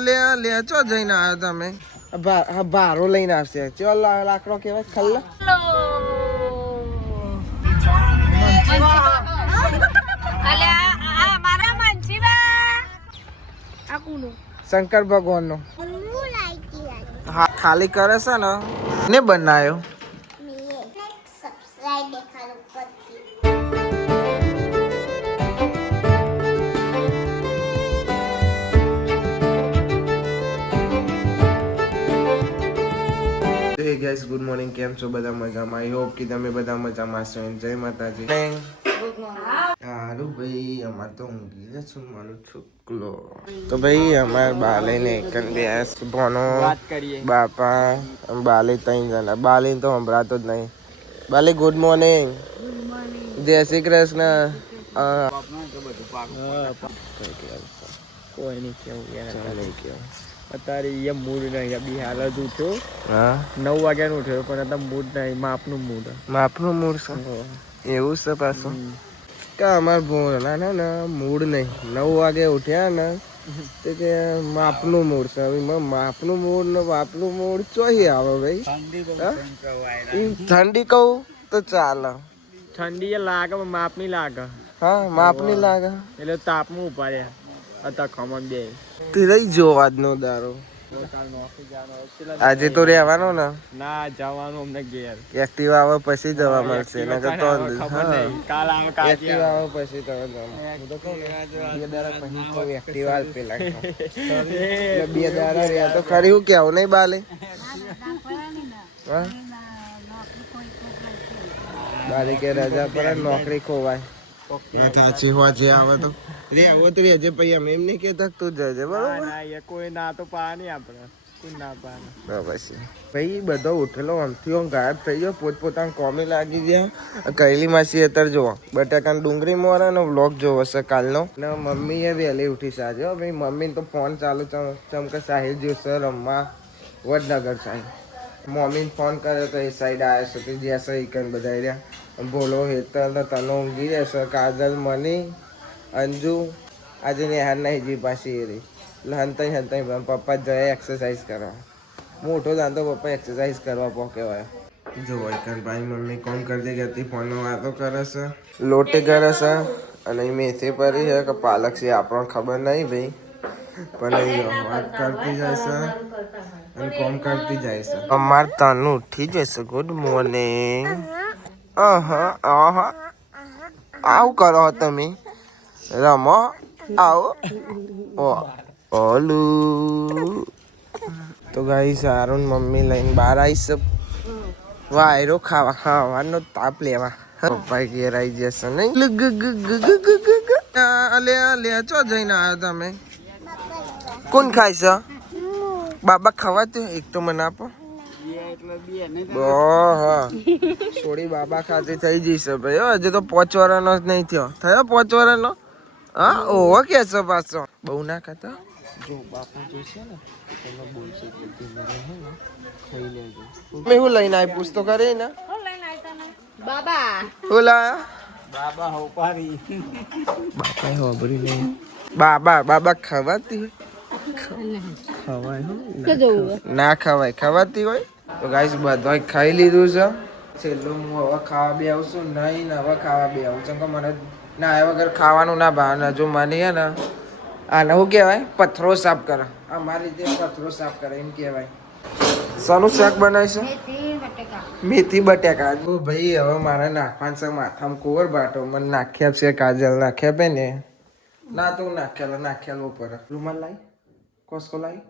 લે ચો જઈને આવ્યો તમે ભારો લઈને આવશે ચો લાકડો કેવાય ખલ્લા શંકર ભગવાન નો હા ખાલી કરે છે ને બનાવ્યો Hey guys, good morning. કેમ છો બધા મજામાં? આઈ હોપ કે તમે બધા મજામાં છો. જય માતાજી. Good morning. હારું ભાઈ, અમાર તો ઊંઘી જ છું મારો છોકલો. તો ભાઈ અમાર બાલેને એકન બેસ ભણો વાત કરીએ. બાપા બાલે ત્રણ જણા. બાલે તો સંભળાતો જ નહીં. બાલે ગુડ મોર્નિંગ. Good morning. જય શ્રી કૃષ્ણ. કોઈ નહીં કેવું યાર નહીં કેવું અત્યારે એ મૂડ નહીં બી હાલ જ ઉઠ્યો હા 9 વાગ્યાનું ઉઠ્યો પણ અત્યારે મૂડ નહીં માપનું મૂડ છે એવું છે પાછું કે અમાર ભોળા ને મૂડ નહીં 9 વાગે ઉઠ્યા ને તે કે માપનું મૂડ છે હવે માપનું મૂડ ને બાપનું મૂડ ચોહી આવે ભાઈ ઠંડી કહું તો ચાલે ઠંડી એ લાગે માપની લાગે હા માપની લાગે એટલે તાપમાં ઉભા રહ્યા હતા ખમણ બે રહી જો આજનો દારો આજે તો રહેવાનો ને ના જવાનું અમને ઘેર એક્ટિવા આવે પછી જવા મળશે નકર તો કાલ આવે એક્ટિવા આવે પછી તો એક્ટિવા પેલા બે દાડા રહ્યા તો ખરી હું કેવું નહીં બાલે બાલે કે રજા પર નોકરી ખોવાય સાચી વાત છે આવે તો રે આવો તો રેજે પછી અમે એમ નહીં કહેતા તું જજે બરોબર ના એ કોઈ ના તો પા નહીં આપણે કોઈ ના પા બરાબર છે ભાઈ બધો ઉઠેલો આમથી ગાયબ થઈ ગયો પોતપોતાના કોમે લાગી ગયા કૈલી માસી અત્યારે જોવો બટાકાની ડુંગળી મોરા ને વ્લોગ જોવો છે કાલનો ને મમ્મીએ વહેલી ઉઠી છે આજે ભાઈ મમ્મીને તો ફોન ચાલુ ચમકે સાહિલ જોશે રમવા વડનગર સાહેબ મમ્મીને ફોન કર્યો તો એ સાઈડ આવ્યો છે કે જ્યાં સહી કરીને બધા રહ્યા બોલો હેતર તનો ઊંઘી રહેશે કાજલ મની અંજુ આજે નેહાર નહીં જી પાછી એ રહી એટલે હંતાઈ હંતાઈ પપ્પા જાય એક્સરસાઇઝ કરવા મોટો જાણતો પપ્પા એક્સરસાઇઝ કરવા પોકેવાય જો વૈકન ભાઈ મમ્મી કોમ કરતી કરતી ફોનમાં વાતો કરે છે લોટે કરે છે અને મેથી પરી છે કે પાલક છે આપણને ખબર નહીં ભાઈ પણ વાત કરતી જાય છે અને કોમ કરતી જાય છે અમાર તનું ઉઠી જશે ગુડ મોર્નિંગ આવું કરો તમે રમો આવો ઓલું તો ગાઈ સારું મમ્મી લઈને બહાર આવીશ વાયરો ખાવાનો તાપ લેવા પપ્પા ઘેર આવી જશે નહીં લે ચો જઈને આવ્યો તમે કોણ ખાય છે બાબા ખાવાતું એક તો મને આપો છોડી બાબા ખાતી થઈ જઈશે ભાઈ હજુ તો 5 વર્ષનો જ નહીં થયો 5 વર્ષનો હા ઓવો કે છે પાછો બહુ ના ખાતા જો બાપા જોશે ને તમે બોલશે કે ખાઈ લેજો મેં હું લઈને આવી પૂછતો કરે ને બાબા હું લાયા બાબા હોપારી બાપા હોબરી નહીં બાબા ખવાતી ખવાય ના ખવાય ખવાતી હોય તો ગાઈસ બધા ખાઈ લીધું છે છેલ્લું હું હવે ખાવા બે આવશું નહીં ને હવે ખાવા બે આવું છું કે મને ના એ વગર ખાવાનું ના ભાવે જો મને હે ને આને શું કહેવાય પથ્થરો સાફ કરે અમારી રીતે પથ્થરો સાફ કરે એમ કહેવાય શાનું શાક બનાવે છે મેથી બટાકા ઓ ભાઈ હવે મારે નાખવાનું છે માથામાં કુંવર બાટો મને નાખ્યા છે કાજલ નાખ્યા બે ને ના તો નાખ્યા ઉપર રૂમાલ લાવી કોસકો લાવી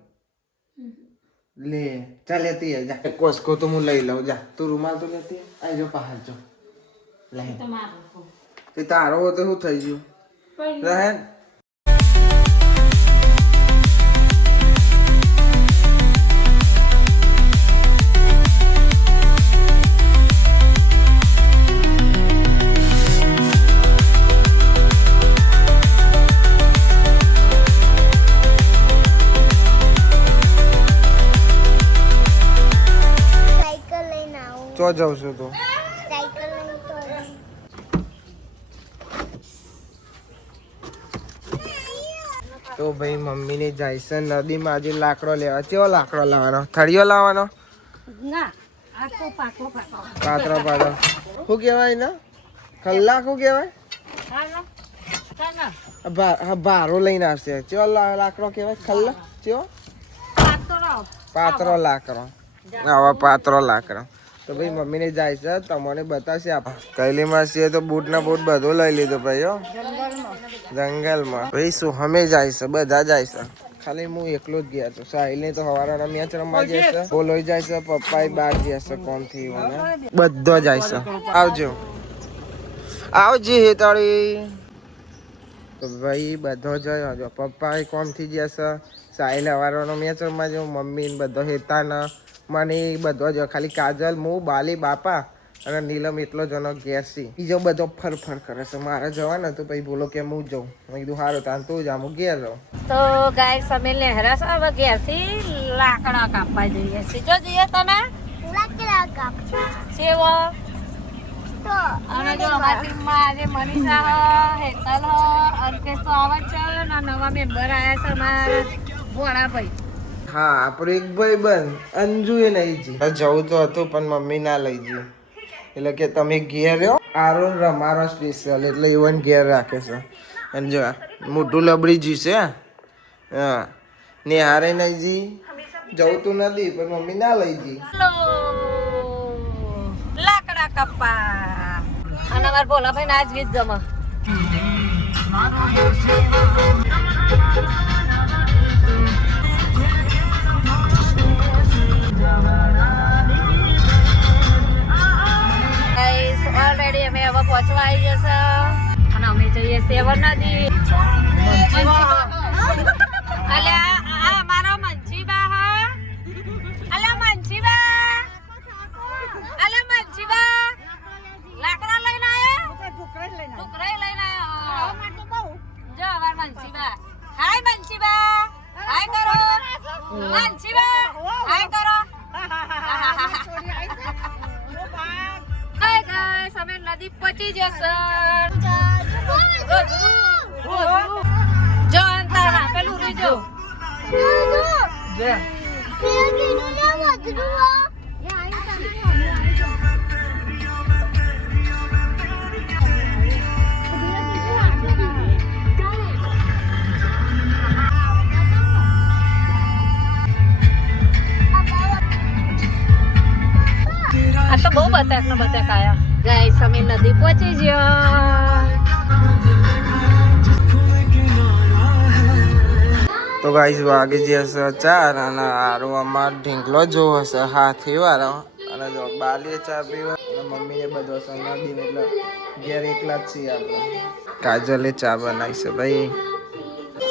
લે ચાલ લેતી જા કોસકો તો હું લઈ લઉં જા તું રૂમાલ તો લેતી આવી જો બહાર જો લઈ તે તારો તો શું થઈ ગયું રહે ચો જાઉં છું તો તો ભાઈ મમ્મી ને જાય છે નદીમાં આજે લાકડો લેવા. કેવો લાકડો લાવવાનો? થળિયો લાવવાનો? પાતળો પાતળો. શું કહેવાય ને? કલાક શું કહેવાય? ભારો લઈને આવશે. ચેવો લાકડો કહેવાય? ખલ્લા ચેવો? પાતળો લાકડો. આવા પાતળો લાકડો. તો ભાઈ મમ્મીને જાય છે, તમને બતાવશે. કૈલીમાં છીએ તો બૂટ ના બૂટ બધું લઈ લીધું ભાઈઓ. જંગલમાં ભાઈ શું અમે જાય છે, બધા જાય છે. ખાલી હું એકલો જ ગયા છું. સાહિલને તો હવારના મેચ રમવા જાય છે, બોલોઈ જાય છે, પપ્પા બહાર જાય છે કોમથી. બધો જાય છે. આવજો આવજી હેતાળી. તો ભાઈ બધો જાય. પપ્પા કોમથી ગયા છે, સાહિલ હવારનો મેચ રમવા જાઉં, મમ્મી બધો હેતાના મને બધો જ. ખાલી કાજલ, હું, બાલી, બાપા અને નીલમ એટલો જનો ગેસી. બીજો બધો ફરફર કરે છે. મારે જવાનું હતું પછી બોલો કે હું જાઉં. મેં કીધું સારું તાન તું જા, હું ઘેર રહું. તો ગાય અમે લહેરા છે, હવે ઘેરથી લાકડા કાપવા જઈએ છીએ. જો જઈએ તમે લાકડા કાપવા સેવો. અને જો અમારી ટીમમાં આજે મનીષા હેતલ અલ્કેશ તો આવે છે અને નવા મેમ્બર આવ્યા છે અમારા ભોળાભાઈ. હા, આપણો એક ભાઈ બંધ અંજુ એ નહીં જી. જવું તો હતું પણ મમ્મી ના લઈ જઈ. એટલે કે તમે ઘેર રહ્યો. આરો રમારો સ્પેશિયલ એટલે ઇવન ઘેર રાખે છે. અને જો મોઢું લબડી જી છે. હા, ને હારે નહીં જી. જવું તો નથી પણ મમ્મી ના લઈ જઈ. લાકડા કાપવા અને અમારા ભોલાભાઈ ના જ ગીત જમા. ઓલરેડી અમે હવે પહોંચવા આવી જશે અને અમે જઈએ સેવર નદી. અલ્યા આ અમારો મંચીબા હા. અલ્યા મંચીબા, અલ્યા મંચીબા લાકડા લઈને આયા. ટુકરાઈ લઈને આયા. જો અમાર મંચીબા. હાય મંચીબા, હાય કરો મંચીબા, હાય કરો. હાય ગાઈસ, અમે નદી પહોંચી જશે. જો અંતારા પેલું રીજો જે આ તો બહુ બતાક ને બતાક આયા. ગાઈસ અમે નદી પહોંચી ગયા. તો ગાઈસ વાગી જશે 4 અને આરો અમાર ઢીંકલો જોવો હશે હાથી વાળો. અને જો બાલીએ ચા પીવા અને મમ્મીને બધો સંગાડી એટલે ઘેર એકલા જ છીએ આપણે. કાજલે ચા બનાવી છે ભાઈ.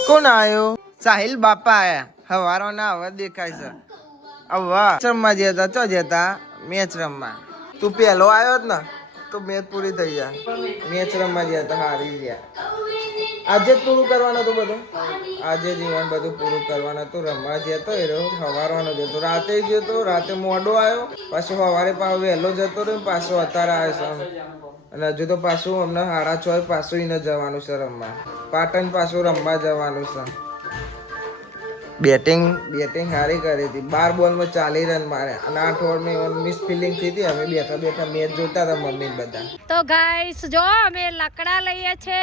કોણ આવ્યો? સાહિલ બાપા આયા. હવારો ના હવે દેખાય છે. હવે રમવા જતા ચો જતા મેચ રમવા. તું પહેલો આવ્યો જ ને તો મેચ પૂરી થઈ જાય. મેચ રમવા જતા હારી ગયા. આજે જ પૂરું કરવાનું હતું બધું. આજે જીવન બધું પૂરું કરવાનું હતું. રમવા જતો એ રહ્યો સવારવાનો જતો, રાતે જતો, રાતે મોડો આવ્યો, પાછો સવારે પાછો વહેલો જતો રહ્યો, પાછો અત્યારે આવ્યો છે. અને હજુ તો પાછું અમને 6:30 પાછું એને જવાનું છે રમવા. પાટણ પાછું રમવા જવાનું છે. બેટિંગ સારી કરી હતી. 12 બોલમાં 40 રન માર્યા અને 8 ઓવરમાં મિસ ફિલિંગ થઈ હતી. અમે બેઠા બેઠા મેચ જોતા હતા મમ્મી બધા. તો ગાઈસ જો અમે લાકડા લઈએ છે.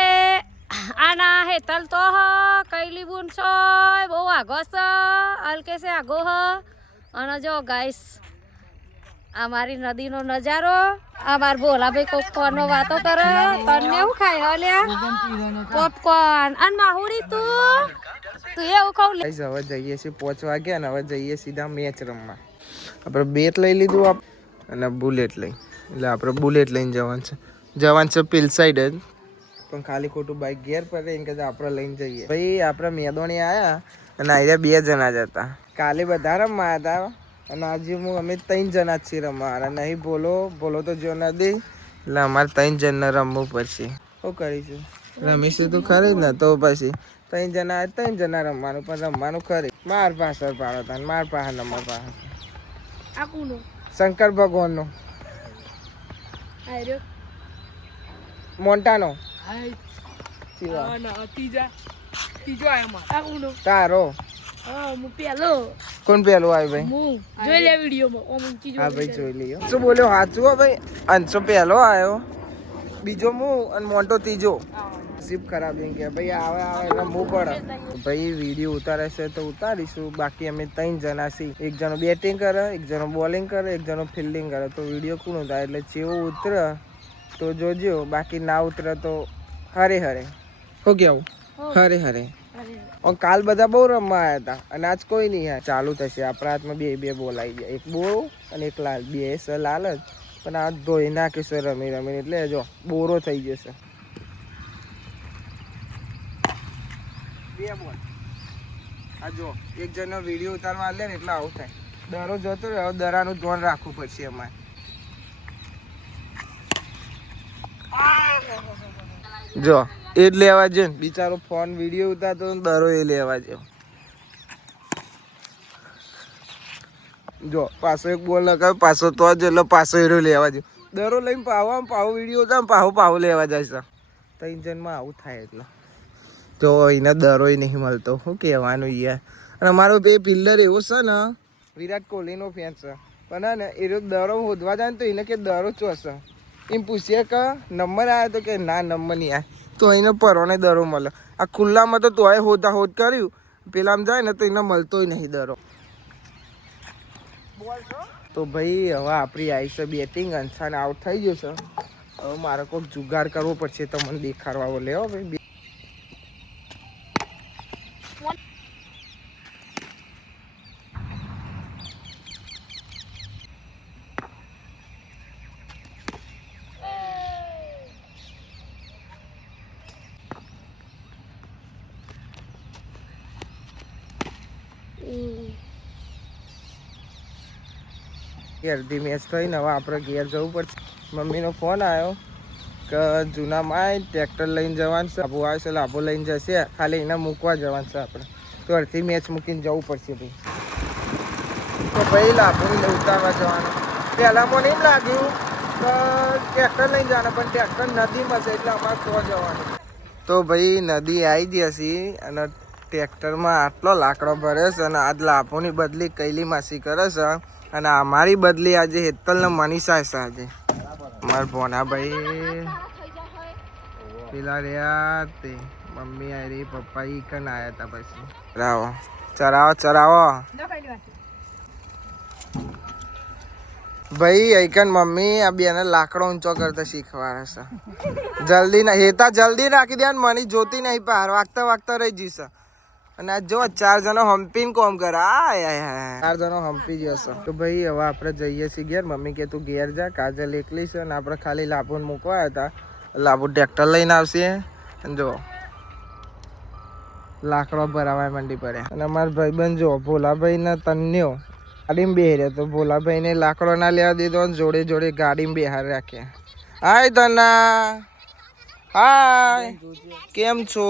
આના હેતલ તો કૈલી બુન છો બહુ આગો છે, અલ્કેશે આગો હ. અને જો ગાઈસ અમારી નદીનો નજારો. અમાર ભોલાભાઈ કોક કોનો વાતો કરે. તને એવું ખાય હલ્યા પોપકોર્ન અને માહુરી તું એવું ખાવ લે. હવે જઈએ છીએ 5 વાગ્યા ને હવે જઈએ સીધા મેચ રમવા. આપણે બેટ લઈ લીધું અને બુલેટ લઈ. એટલે આપણે બુલેટ લઈને જવાનું છે પીલ સાઈડ જ. પણ ખાલી ખોટું બાઈક ઘેર પડે એને કદાચ આપણે લઈને જઈએ. ભાઈ આપણે મેદોણી આવ્યા અને અહીંયા 2 જણા જ હતા. કાલે બધા રમવા હતા અને આજે અમે 3 જણા જ છીએ રમવા. નહીં બોલો તો જો નથી એટલે અમારે 3 જણને રમવું પડશે. શું કરીશું? રમીશું તો ખરી ને તો પછી 3 જણા રમવાનું. પણ રમવાનું ખરી. માર પાછળ પાડો હતા માર પાસે નંબર પાસે શંકર ભગવાનનો મોન્ટાનો ત્રીજો આવ્યો મારો ઉનો તારો હા હું પેલો કોણ પેલું આવ્યું ભાઈ? હું જોઈ લે વિડીયોમાં ઓમ ત્રીજો હા ભાઈ જોઈ લઈએ. શું બોલ્યો સાચું હો ભાઈ? અંશો પહેલો આવ્યો, બીજો હું અને મોટો ત્રીજો. નસીબ ખરાબ એમ કે ભાઈ આવે રમવું પડે. ભાઈ વિડીયો ઉતારે છે તો ઉતારીશું, બાકી અમે 3 જણા છીએ. એક જણો બેટિંગ કરે, એક જણો બોલિંગ કરે, એક જણો ફિલ્ડિંગ કરે. તો વિડીયો કોણ ઉતારે એટલે જેવું ઉતરે તો જોજો, બાકી ના ઉતરે તો હરે હરે. શું કેવું? હરે હરે. કાલ બધા બહુ રમવા આવ્યા હતા અને આજ કોઈ નહીં. ચાલુ થશે. આપણા હાથમાં બે બોલ આવી જાય, એક બોરો અને એક લાલ. બે લાલ જ પણ આ ધોઈ નાખીશું રમી રમીને, એટલે જો બોરો થઈ જશે. 2 બોલ. આ જો એક જણનો વિડીયો ઉતારવા લે ને એટલે આવું થાય. દરો જતો રહ્યો, દરાનું ધ્યાન રાખવું પડશે અમારે. જો એ જ લેવા છે ને બિચારો, ફોન વિડીયો ઉતારતો દરો એ લેવા છે. જો પાછો એક બોલ લગાવ્યો, પાછો તો જ એટલે પાછો હીરો લેવા છે. દરો લઈને પાવો વિડીયો ઉતાર, પાવો લેવા જાય છે. 3 જણમાં આવું થાય એટલે તો એને દરોય નહીં મળતો. શું કહેવાનું યાર. અને અમારો બે પિલ્લર એવો છે ને, વિરાટ કોહલીનો ફેન છે, પણ ને એ રોજ દરો શોધવા જાય ને તો એને કે દરો ચોસે. એમ પૂછીએ કે નંબર આવ્યો તો કે ના નંબર નહીં આવ્યો. તો એને પરોને દરો મળે. આ ખુલ્લામાં તો તોય હોદ કર્યું, પેલામાં જાય ને તો એને મળતોય નહીં દરો. તો ભાઈ હવે આપણી આવી છે બેટિંગ. અંશાને આઉટ થઈ જશે. હવે મારે કોઈક જુગાડ કરવો પડશે તમને દેખાડવા. લેવો ભાઈ. અડધી મેચ થઈને હવે આપણે ઘેર જવું પડશે. મમ્મીનો ફોન આવ્યો કે જૂનામાં ટ્રેક્ટર લઈને જવાનું છે. લાભો આવે છે, લાભો લઈને જશે, ખાલી એને મૂકવા જવાનું છે આપણે. તો અડધી મેચ મૂકીને જવું પડશે ભાઈ. તો ભાઈ લાભોને ઉતારવા જવાનું. પહેલાંમાં નહીં લાગ્યું તો ટ્રેક્ટર લઈને જવાનું, પણ ટ્રેક્ટર નદીમાં છે એટલે અમારે તો જવાનું. તો ભાઈ નદી આવી ગઈ હશે અને ટ્રેક્ટરમાં આટલો લાકડો ભરે છે અને આજ લાભોની બદલી કૈલી માસી કરે છે અને અમારી બદલી આજે હેતલ ને મનીષા છે. આજે અમારા ભોના ભાઈ પેલા રહ્યા તે મમ્મી આવી રહી, પપ્પા ઈ કન આવ્યા હતા. પછી ચરાવો ભાઈ. એકન મમ્મી આ બેને લાકડો ઊંચો કરતા શીખવાડે છે. જલ્દી ના હેતા જલ્દી રાખી દે. મની જોતી નહીં પાર, વાગતા રહી જશે. અને આ જો 4 જણો હમ્પીને કોમ કરે. 4 જણો હમ્પી જશે. તો ભાઈ હવે આપણે જઈએ છીએ ઘેર. મમ્મી કે તું ઘેર જા, કાજલ એકલી છે અને આપણે ખાલી લાભોને મૂકવા હતા. લાભો ટ્રેક્ટર લઈને આવશે અને જો લાકડો ભરાવા માંડી પડે. અને અમારા ભાઈબંધ જો ભોલાભાઈ ને તન્યો ગાડીમાં બેહર્યા. તો ભોલાભાઈને લાકડો ના લેવા દીધો, જોડે જોડે ગાડીમાં બેહાર રાખ્યા. હાય તના, હાય, કેમ છો?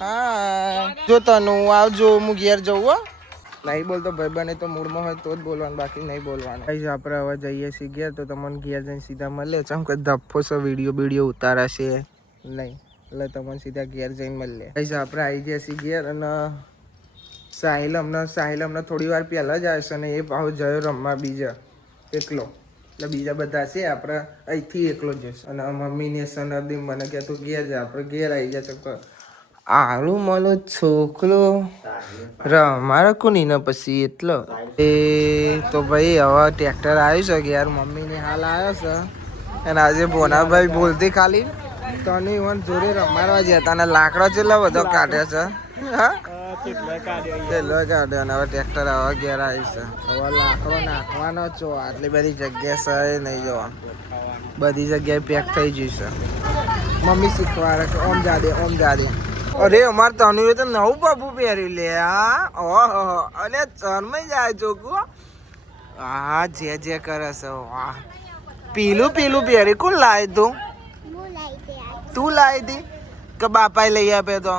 હા જો તનું આવજો, હું ઘેર જવું. હો નહીં બોલતો ભાઈબંધ, તો મૂડમાં હોય તો જ બોલવાનું, બાકી નહીં બોલવાનું. આપણે હવે જઈએ છીએ ઘેર. તો તમને ઘેર જઈને સીધા મળે. ચમ કે ધપ્પો છે, વિડીયો ઉતારાશે નહીં એટલે તમને સીધા ઘેર જઈને મળીએ. આપણે આવી ગયા છીએ ઘેર. અને સાહિલ અમને થોડી વાર પહેલાં જ આવશે અને એ ભાવ જયો રમવા બીજા એકલો. એટલે બીજા બધા છે, આપણે અહીંથી એકલો જઈશ. અને મમ્મીને સનદી મને કે તું ઘેર જા. આપણે ઘેર આવી જાય તો આલું માલો છોકરો રમારે કોની ને પછી એટલો એ. તો ભાઈ હવે ટ્રેક્ટર આવ્યું છે યાર. મમ્મીને હાલ આવ્યો છે અને આજે ભોનાભાઈ બોલતી ખાલી તને ઇવન જોડે રમાડવા જતા અને લાકડો કેટલો બધો કાઢ્યો છે. હા કેટલો કાઢ્યો. અને હવે ટ્રેક્ટર હવે ઘેર આવી છે. હવે લાકડો નાખવાનો છો. આટલી બધી જગ્યા છે નહીં જોવા, બધી જગ્યાએ પેક થઈ જશે. મમ્મી શીખવાડે કે ઓમ જા દે. અરે અમાર તનુ તો નવું બાબુ પહેર્યું લે. ઓહો, અને ચરમાઈ જાય ચોખ્ખું. હા જે કરે છે. વાહ, પીલું પહેરી કોણ લાવી તું? તું લાવી હતી કે બાપાએ લઈ આપે? તો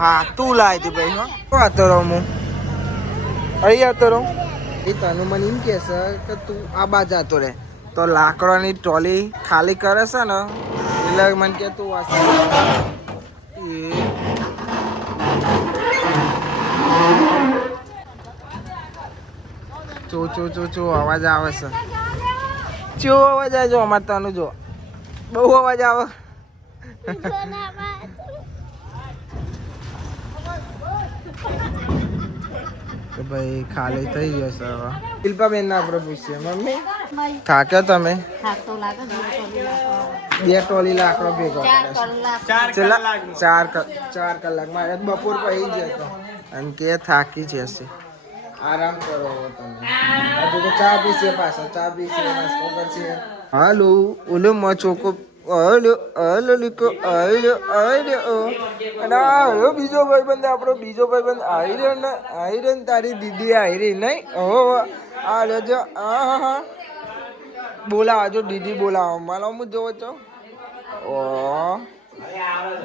હા તું લાવી હતી ભાઈ. હા હતો રહું હું અહીં હતો રહું. એ તનુ મને એમ કે છે કે તું આ બાજ જતો રહે. તો લાકડાની ટ્રોલી ખાલી કરે છે ને એટલે મને કે તું ચો અવાજ આવે છે. ચો અવાજ આવે જો અમારે તનું જો બહુ અવાજ આવે. તો ભાઈ ખાલી થઈ જશે હવે. શિલ્પાબેન ના આપણે પૂછીએ. મમ્મી થાક્યો તમે? બે ટોલી લાકડો ભેગો ચાર કલાક મારે બપોર પડી જતો અને કે થાકી જશે. આરામ કરો તમે. હજુ તો ચા પીશે પાછા. ચા પીશે નાસ્તો કરશે. હાલો ઓલો ચોકો હલો લીકો અને આવ્યો બીજો ભાઈબંધ આપણો. બીજો ભાઈબંધ આયરન તારી દીદી આયરી નહીં. ઓહો આ જો હા બોલાવા જો દીદી બોલાવો. માનો હું જોવો છો. ઓ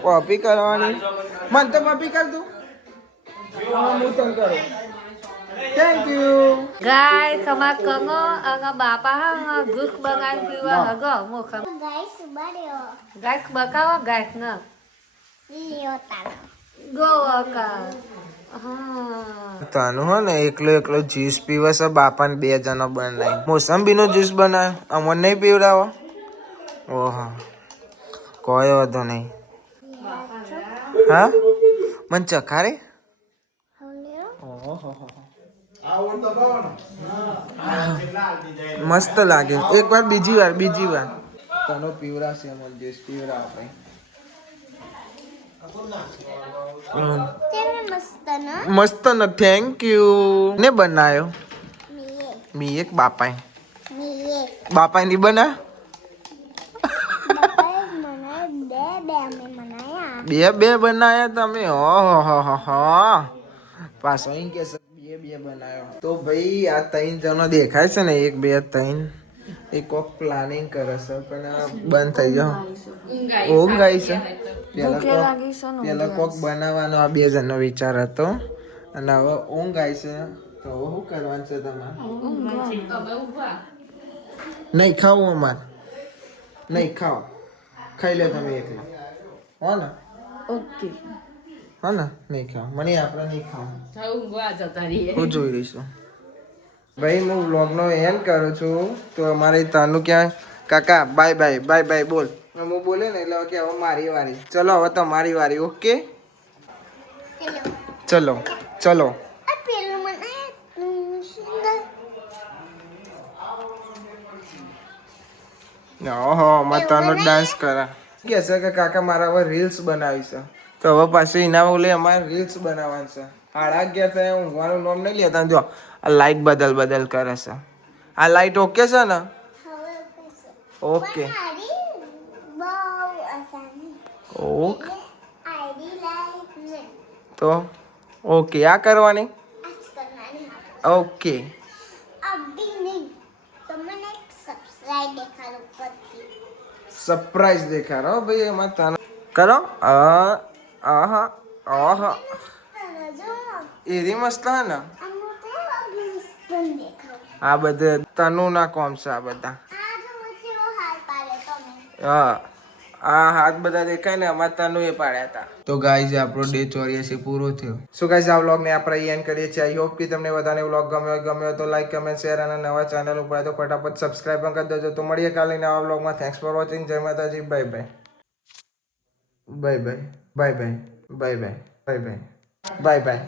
કોપી કરવાની મન તો કોપી કર તું. હું તને કરું. થેન્ક યુ ગાય ખમા કંગો અંગા બાપા હા ગુખ બંગાઈ પીવા હગો મોખમ ગાય બકાવો ગાય ન ગોકા તાનું હો ને એકલો જ્યુસ પીવે છે. બાપાને 2 જણો બનાવી મોસંબીનો જ્યુસ બનાવ્યો. અમને નહીં પીવડાવો. ઓહો કોઈ વાંધો નહીં. હા મને ચખારે. મસ્ત લાગે. એક વાર બીજી વાર તનો પીવડાશે. અમને જ્યુસ પીવડાવ ભાઈ. મસ્ત ન થેન્ક યુ. ને બનાયો મી એક બાપાએ ની બના બે બનાયા તમે. ઓહો પાછો એમ કે બે બનાયો. તો ભાઈ આ 3 જણો દેખાય છે ને 1 2 3 એ કોક પ્લાનિંગ કરે છે પણ બંધ થઈ જાવ. ઊંઘ આવી છે. પેલા કોક બનાવવાનો આ 2 જણનો વિચાર હતો અને હવે ઊંઘ આવી છે. તો શું કરવાનું છે તમારે? નહીં ખાવું અમારે. નહીં ખાઓ. ખાઈ લો તમે એકલા. હો ને? ઓકે હા ને? નહીં ખાવ. મને આપણે નહીં ખાવું. હું જોઈ રહીશું. ભાઈ હું વ્લોગનો એન્ડ કરું છું. તો અમારે તાનું ક્યાં કાકા બાય બાય બોલ. હું બોલે ને એટલે કે હવે મારી વારી. ચલો હવે તમારી વારી. ઓકે ચલો. ઓહો માતાનો ડાન્સ કરા કે છે કે કાકા મારા હવે રીલ્સ બનાવી છે. તો હવે પાછું એના ઓલે અમારે રીલ્સ બનાવવાનું છે. 11:30 થયા ઊંઘવાનું નામ નહીં લેતા. જો આ લાઈટ બદલ કરે છે. આ લાઈટ ઓકે છે ને? ઓકે તો ઓકે આ કરવાની. ઓકે સરપ્રાઈઝ દેખાડો ભાઈ એમાં તને કરો. એરી મસ્ત હે ને. આ બધા તનુ ના કોમ છે. આ બધા હા આ હાથ બધા દેખાય ને અમારે તનુ એ પાડ્યા હતા. તો ગાઈઝ આપણો ડે 84 પૂરો થયો. સો ગાઈઝ આ વ્લોગને આપણે એન્ડ કરીએ છીએ. આઈ હોપ કે તમને બધાને વ્લોગ ગમ્યો તો લાઈક કમેન્ટ શેર અને નવા ચેનલ ઉપર તો ફટાફટ સબસ્ક્રાઈબ પણ કરી દેજો. તો મળીએ કાલે નવા વ્લોગમાં. Thanks for watching. જય માતાજી. Bye bye.